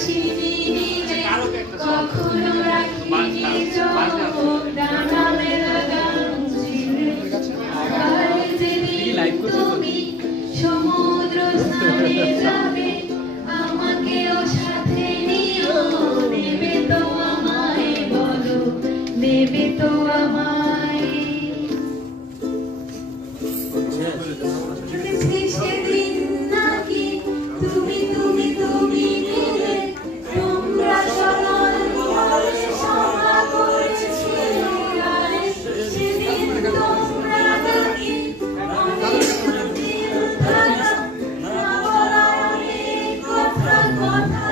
ভাসিনি নীলে কখনো রাখিনি চোখ ডানা মেলা গান ছিলে আকারে যেদিন তুমি সমুদ্র স্নানে যাবে আমাকেও সাথে নিও নেবে তো আমায় বলো নেবে তো আমায় সেদিন নাকি তুমি তুমি তুমি মিলে তোমরা সরল করে সভা করেছিলে গানে সেদিন তোমরা নাকি অনেক দিন থাকা না বলা অনেক কথা কথা